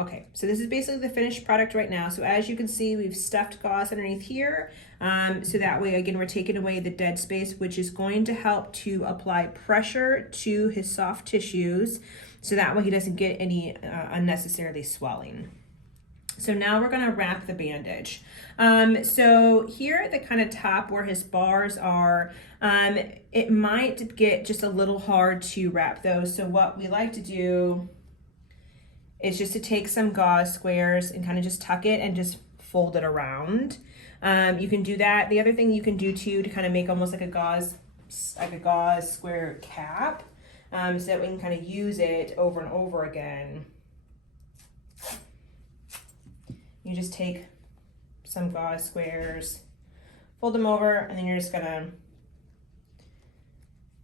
Okay, so this is basically the finished product right now. So as you can see, we've stuffed gauze underneath here. So that way, again, we're taking away the dead space, which is going to help to apply pressure to his soft tissues. So that way he doesn't get any unnecessarily swelling. So now we're gonna wrap the bandage. So here at the kind of top where his bars are, it might get just a little hard to wrap those. So what we like to do is just to take some gauze squares and kind of just tuck it and just fold it around. You can do that. The other thing you can do too to kind of make almost like a gauze square cap, so that we can kind of use it over and over again. You just take some gauze squares, fold them over, and then you're just gonna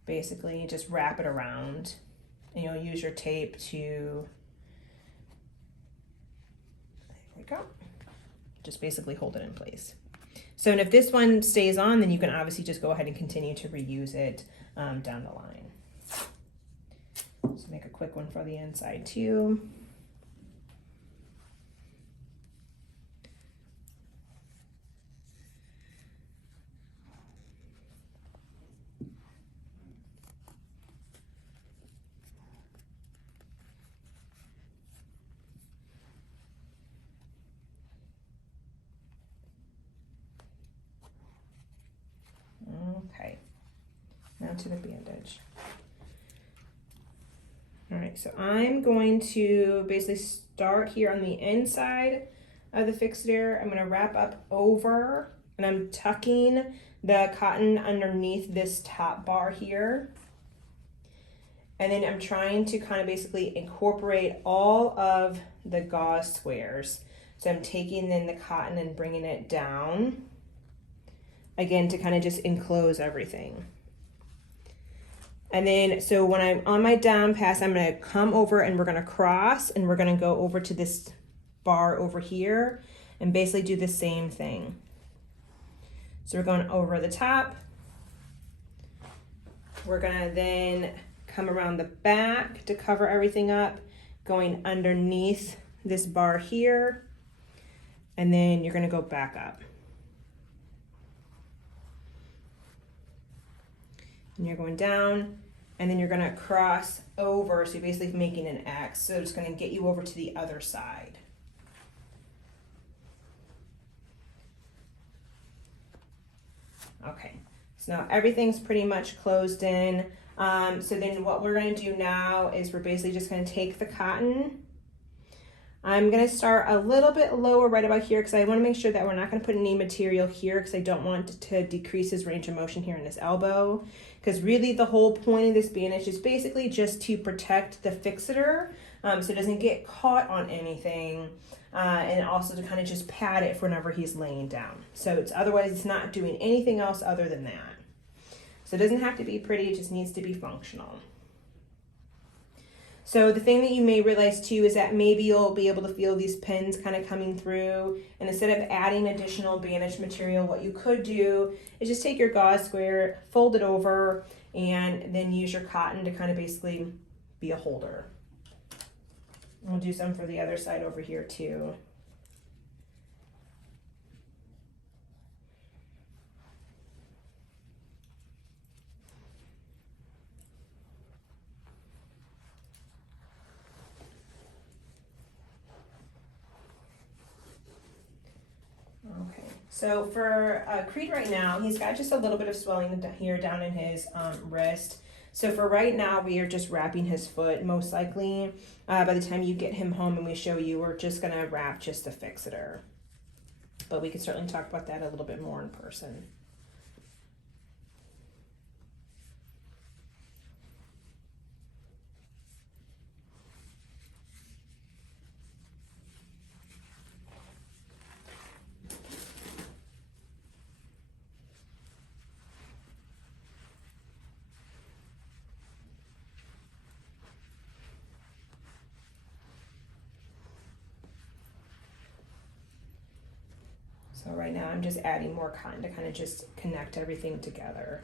basically just wrap it around, and you'll use your tape to, there we go, just basically hold it in place. So, and if this one stays on, then you can obviously just go ahead and continue to reuse it down the line. So make a quick one for the inside too. Okay, now to the bandage. All right, so I'm going to basically start here on the inside of the fixator. I'm gonna wrap up over, and I'm tucking the cotton underneath this top bar here. And then I'm trying to kind of basically incorporate all of the gauze squares. So I'm taking then the cotton and bringing it down, again, to kind of just enclose everything. And then, so when I'm on my down pass, I'm gonna come over and we're gonna cross, and we're gonna go over to this bar over here and basically do the same thing. So we're going over the top. We're gonna then come around the back to cover everything up, going underneath this bar here, and then you're gonna go back up. And you're going down, and then you're gonna cross over, so you're basically making an X, so it's gonna get you over to the other side. Okay, so now everything's pretty much closed in. So then what we're gonna do now is we're basically just gonna take the cotton. I'm gonna start a little bit lower right about here because I wanna make sure that we're not gonna put any material here because I don't want to decrease his range of motion here in his elbow. Because really the whole point of this bandage is basically just to protect the fixator so it doesn't get caught on anything, and also to kind of just pad it for whenever he's laying down. So it's otherwise it's not doing anything else other than that. So it doesn't have to be pretty, it just needs to be functional. So the thing that you may realize too is that maybe you'll be able to feel these pins kind of coming through, and instead of adding additional bandage material, what you could do is just take your gauze square, fold it over, and then use your cotton to kind of basically be a holder. We'll do some for the other side over here too. Okay, so for Creed right now, he's got just a little bit of swelling here down in his wrist. So for right now, we are just wrapping his foot. Most likely, by the time you get him home and we show you, we're just gonna wrap just the fixator. But we can certainly talk about that a little bit more in person. So right now I'm just adding more cotton to kind of just connect everything together.